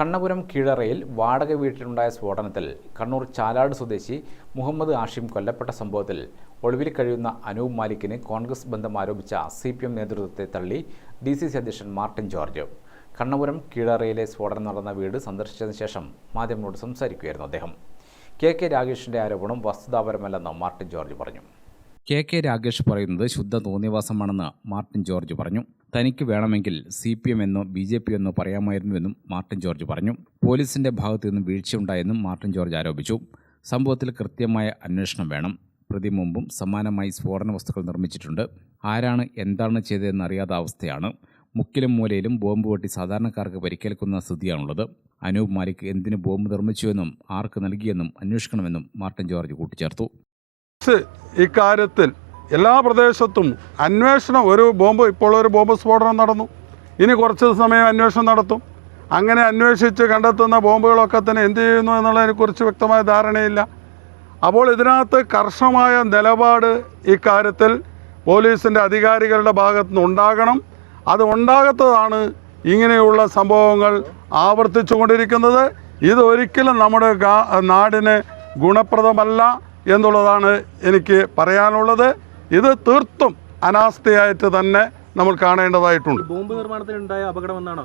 കണ്ണപുരം കീഴറയിൽ വാടക വീട്ടിലുണ്ടായ സ്ഫോടനത്തിൽ കണ്ണൂർ ചാലാട് സ്വദേശി മുഹമ്മദ് ആഷിം കൊല്ലപ്പെട്ട സംഭവത്തിൽ ഒളിവിൽ കഴിയുന്ന അനൂപ് മാലിക്കിന് കോൺഗ്രസ് ബന്ധം ആരോപിച്ച സി പി എം നേതൃത്വത്തെ തള്ളി ഡി സി സി അധ്യക്ഷൻ മാർട്ടിൻ ജോർജ്. കണ്ണപുരം കീഴറയിലെ സ്ഫോടനം നടന്ന വീട് സന്ദർശിച്ചതിന് ശേഷം മാധ്യമങ്ങളോട് സംസാരിക്കുകയായിരുന്നു അദ്ദേഹം. കെ കെ രാഗേഷിന്റെ ആരോപണം വസ്തുതാപരമല്ലെന്ന് മാർട്ടിൻ ജോർജ് പറഞ്ഞു. കെ കെ രാഗേഷ് പറയുന്നത് ശുദ്ധ തോന്നിയവാസമാണെന്ന് മാർട്ടിൻ ജോർജ് പറഞ്ഞു. തനിക്ക് വേണമെങ്കിൽ സി പി എം എന്നോ ബി ജെ പി എന്നോ പറയാമായിരുന്നുവെന്നും മാർട്ടിൻ ജോർജ് പറഞ്ഞു. പോലീസിന്റെ ഭാഗത്തു നിന്നും വീഴ്ചയുണ്ടായെന്നും മാർട്ടിൻ ജോർജ് ആരോപിച്ചു. സംഭവത്തിൽ കൃത്യമായ അന്വേഷണം വേണം. പ്രതി മുമ്പും സമാനമായി സ്ഫോടന വസ്തുക്കൾ നിർമ്മിച്ചിട്ടുണ്ട്. ആരാണ് എന്താണ് ചെയ്തതെന്ന് അറിയാത്ത അവസ്ഥയാണ്. മുക്കിലും മൂലയിലും ബോംബ് പൊട്ടി സാധാരണക്കാർക്ക് പരിക്കേൽക്കുന്ന സ്ഥിതിയാണുള്ളത്. അനൂപ് മാലിക് എന്തിന് ബോംബ് നിർമ്മിച്ചുവെന്നും ആർക്ക് നൽകിയെന്നും അന്വേഷിക്കണമെന്നും മാർട്ടിൻ ജോർജ് കൂട്ടിച്ചേർത്തു. ഇക്കാര്യത്തിൽ എല്ലാ പ്രദേശത്തും അന്വേഷണം ഒരു ബോംബ് ഇപ്പോൾ ഒരു ബോംബ് സ്ഫോടനം നടന്നു. ഇനി കുറച്ച് സമയം അന്വേഷണം നടത്തും. അങ്ങനെ അന്വേഷിച്ച് കണ്ടെത്തുന്ന ബോംബുകളൊക്കെ തന്നെ എന്ത് ചെയ്യുന്നു എന്നുള്ളതിനെക്കുറിച്ച് വ്യക്തമായ ധാരണയില്ല. അപ്പോൾ ഇതിനകത്ത് കർശനമായ നിലപാട് ഇക്കാര്യത്തിൽ പോലീസിന്റെ അധികാരികളുടെ ഭാഗത്തു നിന്ന് ഉണ്ടാകണം. അത് ഉണ്ടാകാത്തതാണ് ഇങ്ങനെയുള്ള സംഭവങ്ങൾ ആവർത്തിച്ചു കൊണ്ടിരിക്കുന്നത് ഇതൊരിക്കലും നമ്മുടെ നാടിന് ഗുണപ്രദമല്ല. എന്നുള്ളതാണ് എനിക്ക് പറയാനുള്ളത്. ഇത് തീർത്തും അനാസ്ഥയായിട്ട് തന്നെ നമ്മൾ കാണേണ്ടതായിട്ടുണ്ട്. ബോംബ് നിർമ്മാണത്തിനുണ്ടായ അപകടമെന്നാണോ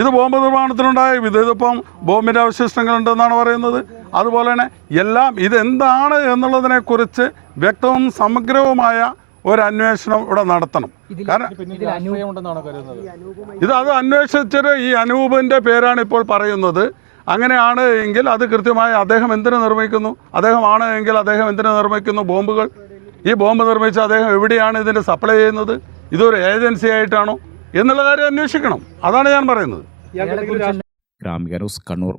ഇത് ബോംബ് നിർമ്മാണത്തിനുണ്ടായ ഇത് ഇതിപ്പം ബോംബിന്റെ അവശിഷ്ടങ്ങളുണ്ടെന്നാണ് പറയുന്നത്. അതുപോലെ തന്നെ എല്ലാം ഇതെന്താണ് എന്നുള്ളതിനെക്കുറിച്ച് വ്യക്തവും സമഗ്രവുമായ ഒരു അന്വേഷണം ഇവിടെ നടത്തണം. കാരണം ഇത് അത് അന്വേഷിച്ചിട്ട് ഈ അനൂപിന്റെ പേരാണ് ഇപ്പോൾ പറയുന്നത്. അങ്ങനെയാണ് എങ്കിൽ അത് കൃത്യമായി അദ്ദേഹം എന്തിനു നിർമ്മിക്കുന്നു? അദ്ദേഹമാണ് എങ്കിൽ അദ്ദേഹം എന്തിനു നിർമ്മിക്കുന്നു? ബോംബുകൾ. ഈ ബോംബ് നിർമ്മിച്ച അദ്ദേഹം എവിടെയാണ് ഇതിന്റെ സപ്ലൈ ചെയ്യുന്നത്? ഇതൊരു ഏജൻസി ആയിട്ടാണോ? എന്നുള്ള കാര്യം അന്വേഷിക്കണം. അതാണ് ഞാൻ പറയുന്നത്. ഗ്രാമിക ന്യൂസ് കണ്ണൂർ.